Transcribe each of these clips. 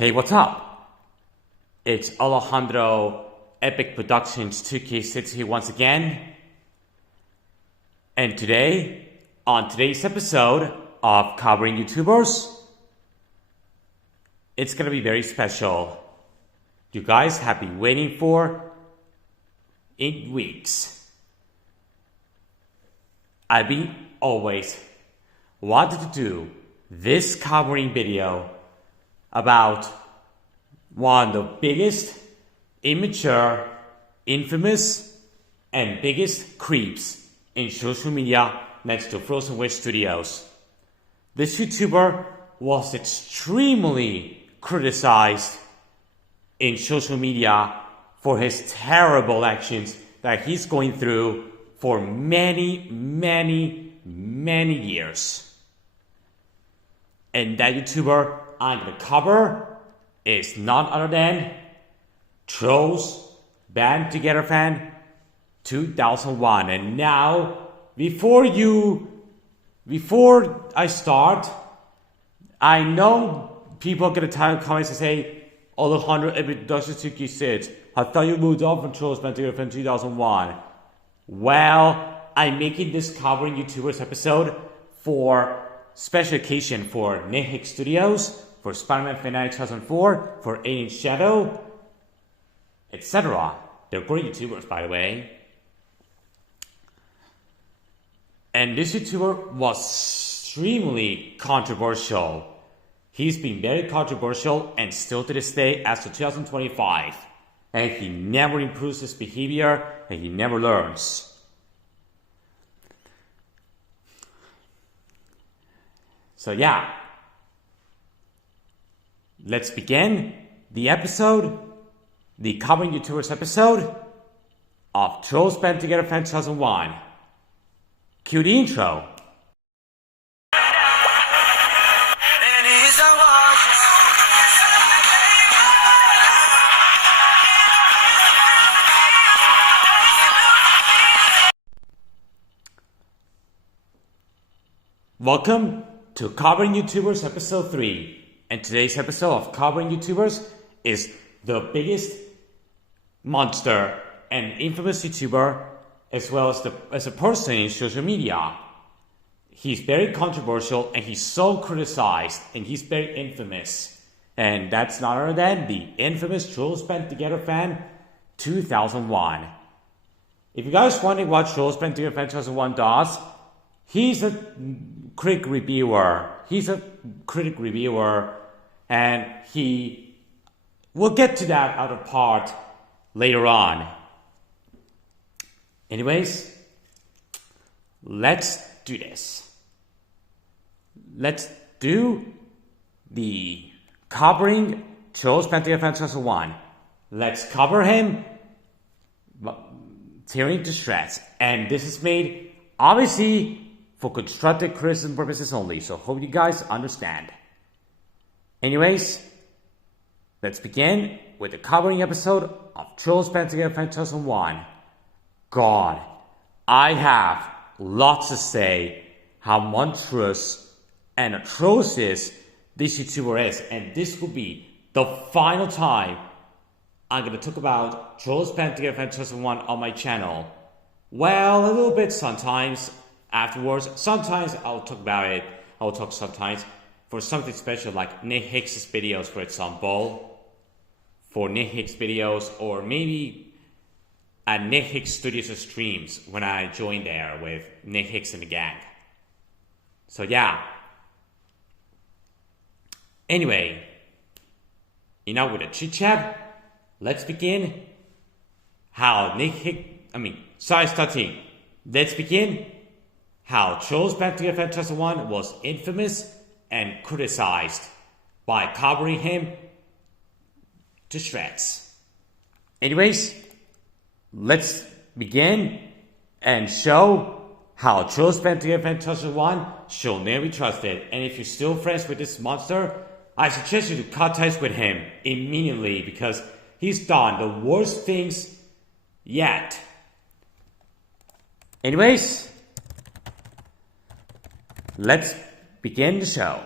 Hey, what's up? It's Alejandro Epic Productions 2K6 here once again. And today, on today's episode of Covering YouTubers, it's gonna be very special. You guys have been waiting for 8 weeks. I've been always wanted to do this covering video about one of the biggest, immature, infamous, and biggest creeps in social media next to Frozen Wish Studios. This YouTuber was extremely criticized in social media for his terrible actions that he's going through for many years. And that YouTuber I'm going to cover is none other than Trolls Band Together Fan 2001. And now, before I start, I know people are going to type comments and say, Alejandro Epic Productions 2K6, I thought you moved on from Trolls Band Together Fan 2001. Well, I'm making this covering YouTubers episode for special occasion for Nihik Studios, for Spider-Man Fanatics 2004, for Alien Shadow, etc. They're great YouTubers, by the way. And this YouTuber was extremely controversial. He's been very controversial and still to this day as of 2025. And he never improves his behavior and he never learns. So yeah, let's begin the episode, the Covering YouTubers episode of Trolls Band Together Fan 2001. Cue the intro. Welcome to Covering YouTubers episode 3. And today's episode of Covering YouTubers is the biggest monster and infamous YouTuber as well as a person in social media. He's very controversial and he's so criticized and he's very infamous. And that's none other than the infamous Trolls Band Together Fan 2001. If you guys wondering what Trolls Band Together Fan 2001 does, he's a critic reviewer. And we'll get to that other part later on. Anyways, let's do this. Let's do the covering Trolls Band Together Fan 2001. Let's cover him tearing to shreds. And this is made, obviously, for constructive criticism purposes only, so hope you guys understand. Anyways, let's begin with the covering episode of Trolls Band Together Fan 2001. God, I have lots to say how monstrous and atrocious this YouTuber is, and this will be the final time I'm going to talk about Trolls Band Together Fan 2001 on my channel. Well, a little bit sometimes. Afterwards, sometimes I'll talk about it. I'll talk sometimes for something special like Nick Hicks' videos, for example. For Nick Hicks videos, or maybe at Nick Hicks Studios streams when I join there with Nick Hicks and the gang. So yeah. Anyway, enough with the chit chat. Let's begin. Let's begin how Trolls Band Together Fan 2001 was infamous and criticized by covering him to shreds. Anyways, let's begin and show how Trolls Band Together Fan 2001 should never be trusted. And if you're still friends with this monster, I suggest you to cut ties with him immediately because he's done the worst things yet. Anyways, let's begin the show.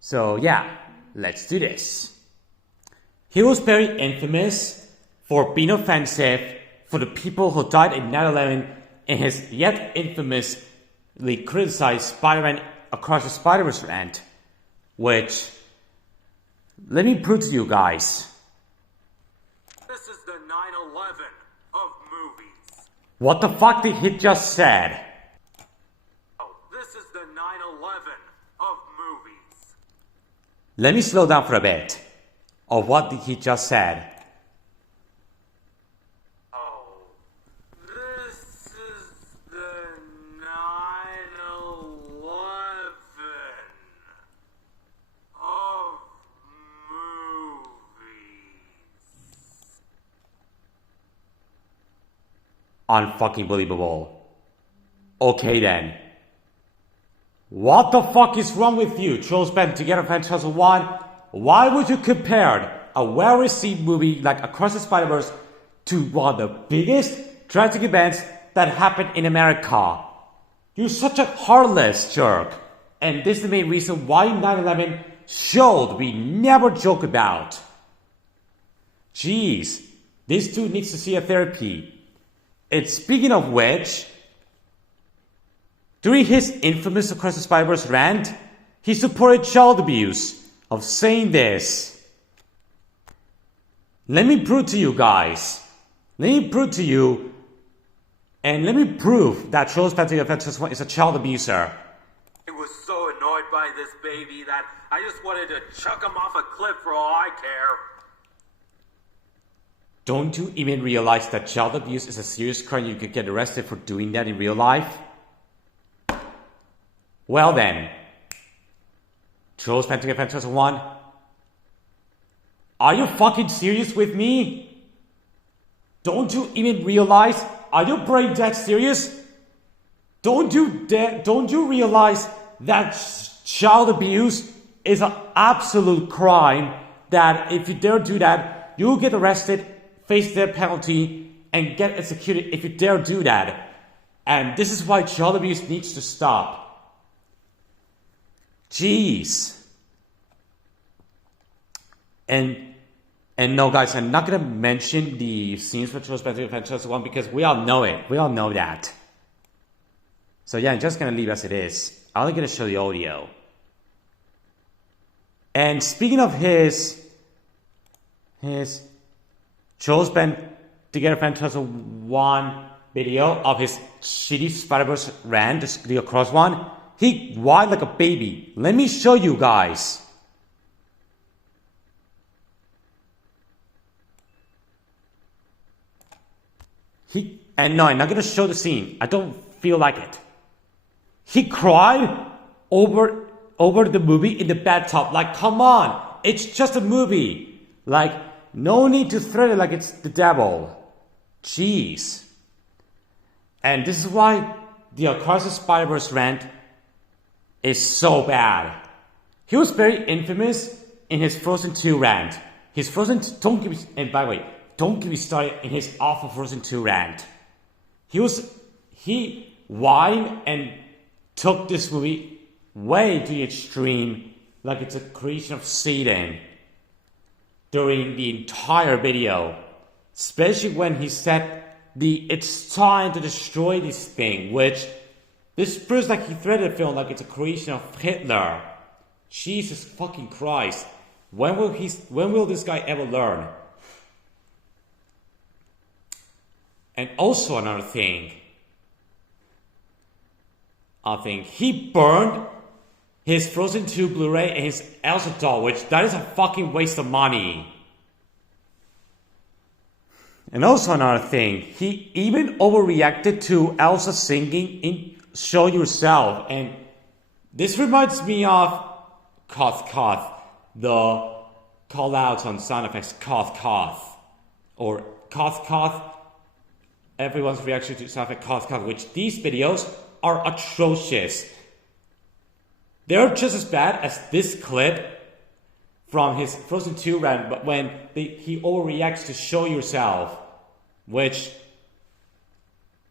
So yeah, let's do this. He was very infamous for being offensive for the people who died in 9/11 in his yet infamously criticized Spider-Man Across the Spider-Verse rant, which, let me prove to you guys. This is the 9/11 of movies. What the fuck did he just said? Oh, this is the 9/11 of movies. Let me slow down for a bit of what he just said. Oh, this is the 9/11 of movies. Unfucking believable. Okay then. What the fuck is wrong with you, Trolls Band Together Fan 2001? Why would you compare a well-received movie like Across the Spider-Verse to one of the biggest tragic events that happened in America? You're such a heartless jerk. And this is the main reason why 9/11 should we never joke about. Jeez, this dude needs to see a therapy. And speaking of which, during his infamous Across the Spider-Verse rant, he supported child abuse of saying this. Let me prove to you guys. Let me prove to you. And let me prove that Trolls Patrick Offenses is a child abuser. I was so annoyed by this baby that I just wanted to chuck him off a cliff for all I care. Don't you even realize that child abuse is a serious crime? You could get arrested for doing that in real life? Well then, Trolls Patrick Offenses 1. Are you fucking serious with me? Don't you even realize? Are you brain dead serious? Don't you realize that child abuse is an absolute crime? That if you dare do that, you'll get arrested, face death penalty, and get executed if you dare do that. And this is why child abuse needs to stop. Jeez. And no, guys, I'm not gonna mention the scenes for Trolls Patrick Offenses 1 because we all know it. We all know that. So yeah, I'm just gonna leave as it is. I'm only gonna show the audio. And speaking of his Trolls Band Together Fan 2001 video of his shitty Spider-Verse rant, the Across one, he whined like a baby. Let me show you guys. And no, I'm not gonna show the scene. I don't feel like it. He cried over the movie in the bathtub. Like, come on, it's just a movie. Like, no need to thread it like it's the devil. Jeez. And this is why the Across the Spider-Verse rant is so bad. He was very infamous in his Frozen 2 rant. His Frozen, and by the way, don't get me started in his awful Frozen 2 rant. He whined and took this movie way to the extreme, like it's a creation of Satan during the entire video. Especially when he said it's time to destroy this thing, which this proves like he threaded the film like it's a creation of Hitler. Jesus fucking Christ. When will this guy ever learn? And also another thing, I think he burned his Frozen 2 Blu-ray and his Elsa doll, which that is a fucking waste of money. And also another thing, he even overreacted to Elsa singing in Show Yourself. And this reminds me of Koth Koth, the call outs on sound effects, Koth Koth. Or Koth Koth, everyone's reaction to sound effect Koth Koth, which these videos are atrocious. They're just as bad as this clip from his Frozen 2 rant, but when he overreacts to Show Yourself, which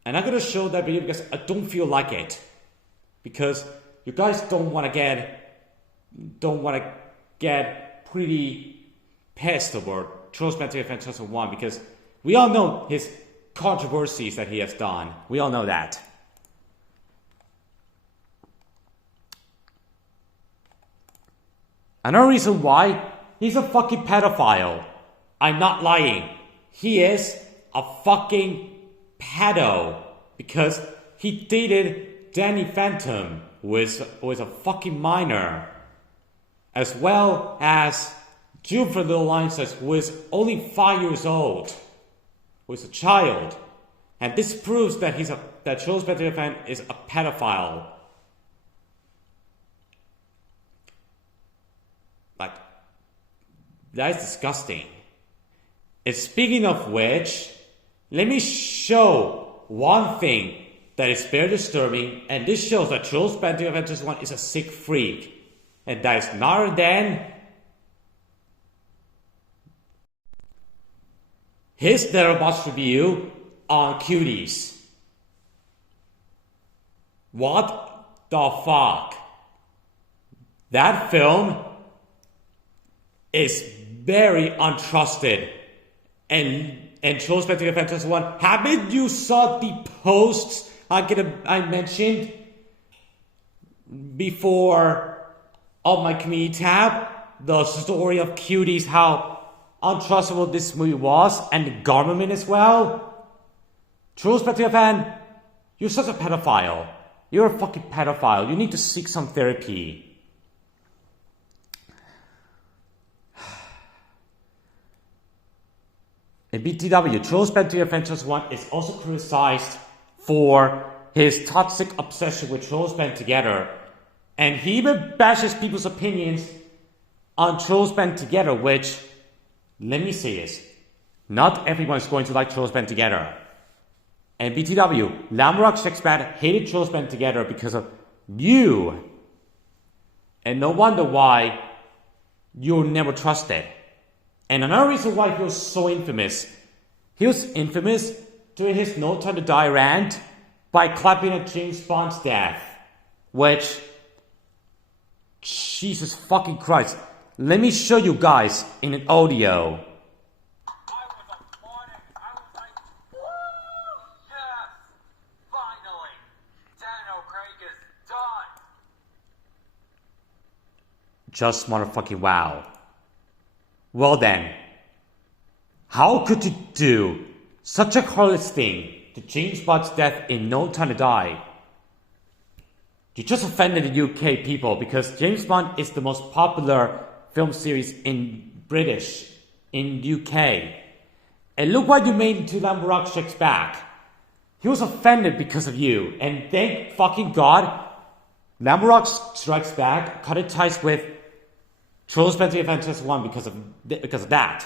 I'm not gonna show that video because I don't feel like it, because you guys don't want to get don't want to get pretty pissed over Charles Bentley of Fantastic One, because we all know his controversies that he has done. We all know that. Another reason why, he's a fucking pedophile. I'm not lying. He is a fucking pedo, because he dated Danny Phantom, who is a fucking minor, as well as Jennifer Little Lions, who is only 5 years old, who is a child. And this proves that that Charles Bentley is a pedophile. Like, that is disgusting. And speaking of which, let me show one thing that is very disturbing, and this shows that Charles Bentley of Fantastic One is a sick freak. And that is none other than his Letterboxd review on Cuties. What the fuck? That film is very untrusted. And Charles Bentley of Fantastic One, haven't you saw the posts I mentioned before on my community tab? The story of Cuties, how untrustable this movie was, and the government as well. Charles Bentley, you're such a pedophile. You're a fucking pedophile. You need to seek some therapy. In BTW, Charles Bentley of Fantastic One is also criticized for his toxic obsession with Charles Band Together. And he even bashes people's opinions on Charles Band Together, which, let me say this, not everyone is going to like Charles Band Together. And BTW, Lamrock Shakespeare hated Charles Band Together because of you. And no wonder why you're never trusted. And another reason why he was so infamous, he was infamous during his No Time to Die rant by clapping at James Bond's death. Which, Jesus fucking Christ, let me show you guys in an audio. I was applauding. I was like, woo! Yes! Finally! Daniel Craig is done! Just motherfucking wow. Well then, how could you do such a heartless thing to James Bond's death in No Time to Die? You just offended the UK people because James Bond is the most popular film series in British, in UK. And look what you made to Lamborghini Strikes Back. He was offended because of you. And thank fucking God, Lamborghini Strikes Back cut ties with Charles Bentley of Fantastic One because of that.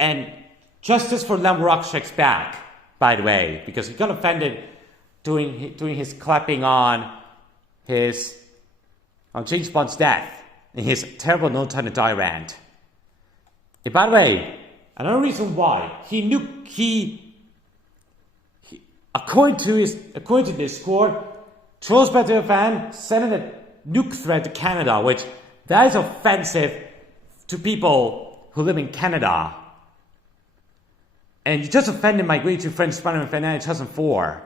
And justice for Lamborghini Strikes Back, by the way, because he got offended doing his clapping on James Bond's death in his terrible No Time to Die rant. And by the way, another reason why according to Discord, Charles Bentley fan sent a nuke threat to Canada, which that is offensive to people who live in Canada. And you just offended my great two friends Spider-Man fan in 2004.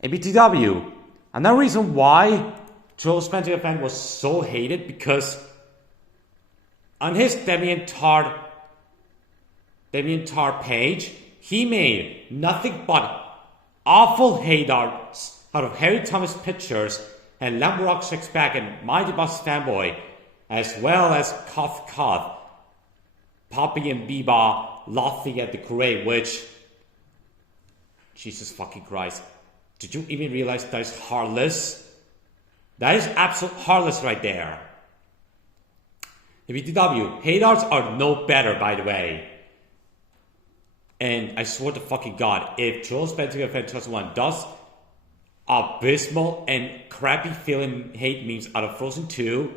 And BTW, another reason why Charles Bentley fan was so hated, because on his DeviantArt page, he made nothing but awful hate arts out of Harry Thomas pictures and Lamborghini Strikes Back and Mighty Boss Fanboy, as well as Koth Koth, Poppy and Biba laughing at the parade, which, Jesus fucking Christ, did you even realize that is heartless? That is absolute heartless right there. The BTW, hate arts are no better, by the way. And I swear to fucking God, if Charles Bentley of Fantastic One does abysmal and crappy feeling hate memes out of Frozen 2,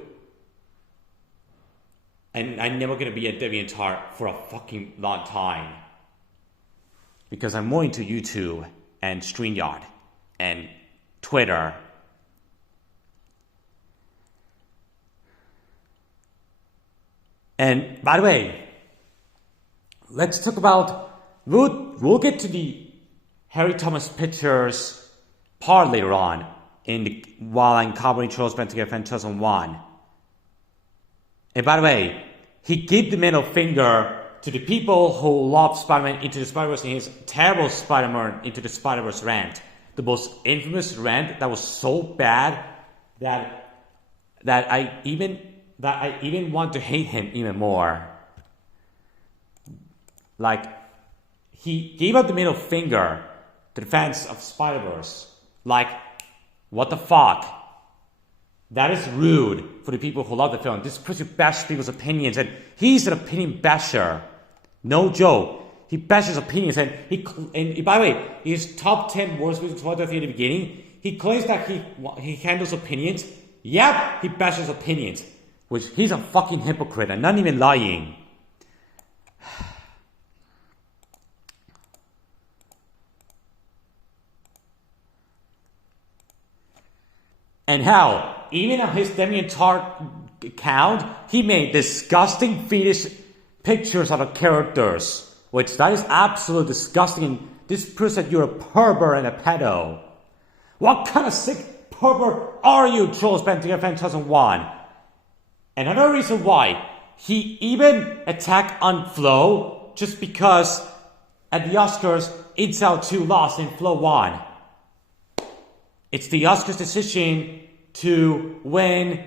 and I'm never gonna be a DeviantArt for a fucking long time, because I'm more into YouTube and StreamYard and Twitter. And by the way, let's talk about, we'll get to the Harry Thomas pictures part later on while I'm covering Charles Bentley Fan 2001. And by the way, he gave the middle finger to the people who love Spider-Man Into the Spider-Verse in his terrible Spider-Man Into the Spider-Verse rant. The most infamous rant that was so bad that I even want to hate him even more. Like, he gave out the middle finger to the fans of Spider-Verse. Like, what the fuck? That is rude for the people who love the film. This person bashes people's opinions, and he's an opinion basher. No joke. He bashes opinions, and by the way, his top 10 worst movies at the beginning, he claims that he handles opinions. Yep, he bashes opinions. Which, he's a fucking hypocrite. I'm not even lying. And hell, even on his DeviantArt account, he made disgusting fetish pictures of the characters. Which, that is absolutely disgusting. This proves that you're a pervert and a pedo. What kind of sick pervert are you, Trolls Bentley Fan 2001? Another reason why he even attacked on Flo just because at the Oscars, Incel 2 lost and Flo won. It's the Oscars' decision to win.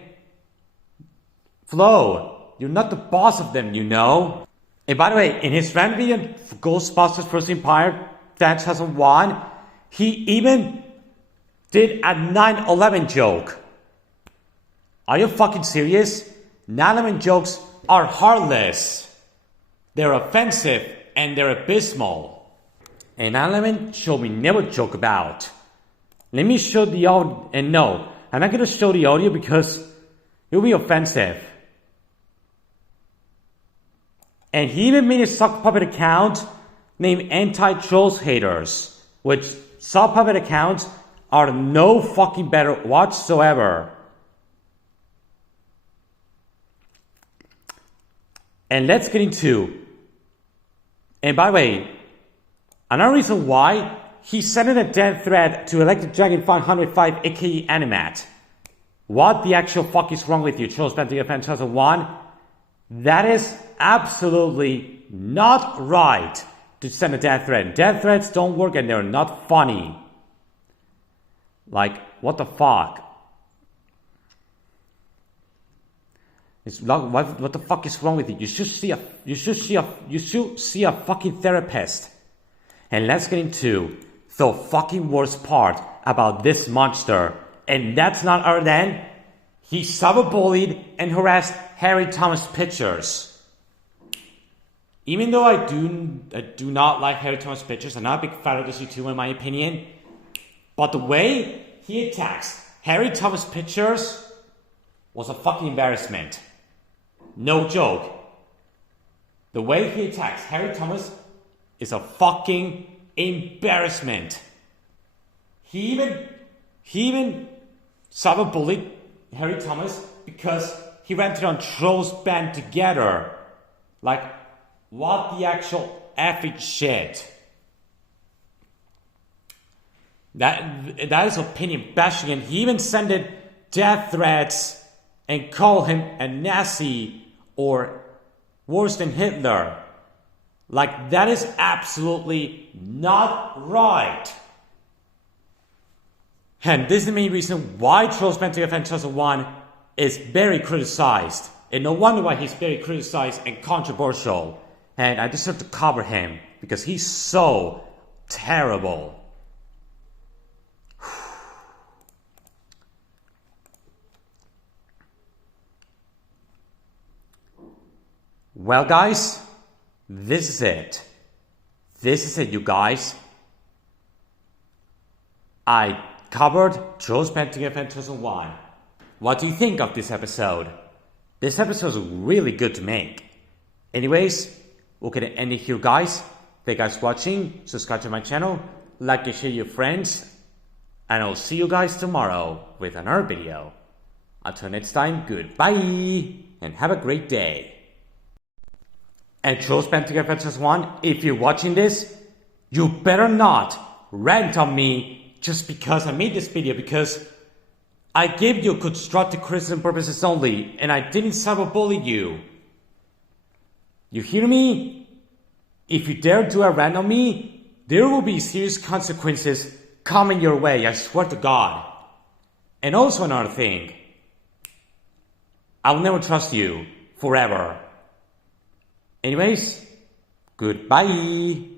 Flo, you're not the boss of them, you know. And by the way, in his fan video, Ghostbusters First Empire, Fan 2001, he even did a 9/11 joke. Are you fucking serious? 9/11 jokes are heartless. They're offensive and they're abysmal. And 9/11 show we never joke about. Let me show the audio, and no, I'm not going to show the audio because it will be offensive. And he even made a sock puppet account named Anti-Trolls Haters, which sock puppet accounts are no fucking better whatsoever. And let's get into, and by the way, another reason why he sent in a death threat to Electric Dragon 505 aka Animat. What the actual fuck is wrong with you, Charles Bentley Fan 2001? That is absolutely not right to send a death threat. Death threats don't work and they're not funny. Like, what the fuck? What the fuck is wrong with you? You should see a fucking therapist. And let's get into the fucking worst part about this monster, and that's not other than he cyberbullied and harassed Harry Thomas pictures. Even though I do not like Harry Thomas pictures, I'm not a big fan of this YouTuber in my opinion, but the way he attacks Harry Thomas pictures was a fucking embarrassment. No joke. The way he attacks Harry Thomas is a fucking embarrassment. He even cyberbullied Harry Thomas because he rented on Trolls Band Together. Like, what the actual effing shit? That is opinion bashing, and he even sent death threats and called him a Nazi or worse than Hitler. Like, that is absolutely not right. And this is the main reason why Trolls Bentley Fan 2001 is very criticized. And no wonder why he's very criticized and controversial. And I deserve to cover him because he's so terrible. Well, guys, this is it. This is it, you guys. I covered Trolls Bentley Fan 2001. What do you think of this episode? This episode is really good to make. Anyways, we're gonna end it here, guys. Thank you guys for watching. Subscribe to my channel, like and share with your friends, and I'll see you guys tomorrow with another video. Until next time, goodbye, and have a great day. And Trolls Band Together Fetish 1, if you're watching this, you better not rant on me just because I made this video, because I gave you constructive criticism purposes only, and I didn't cyberbully you. You hear me? If you dare do a rant on me, there will be serious consequences coming your way, I swear to God. And also another thing, I will never trust you forever. Anyways, goodbye.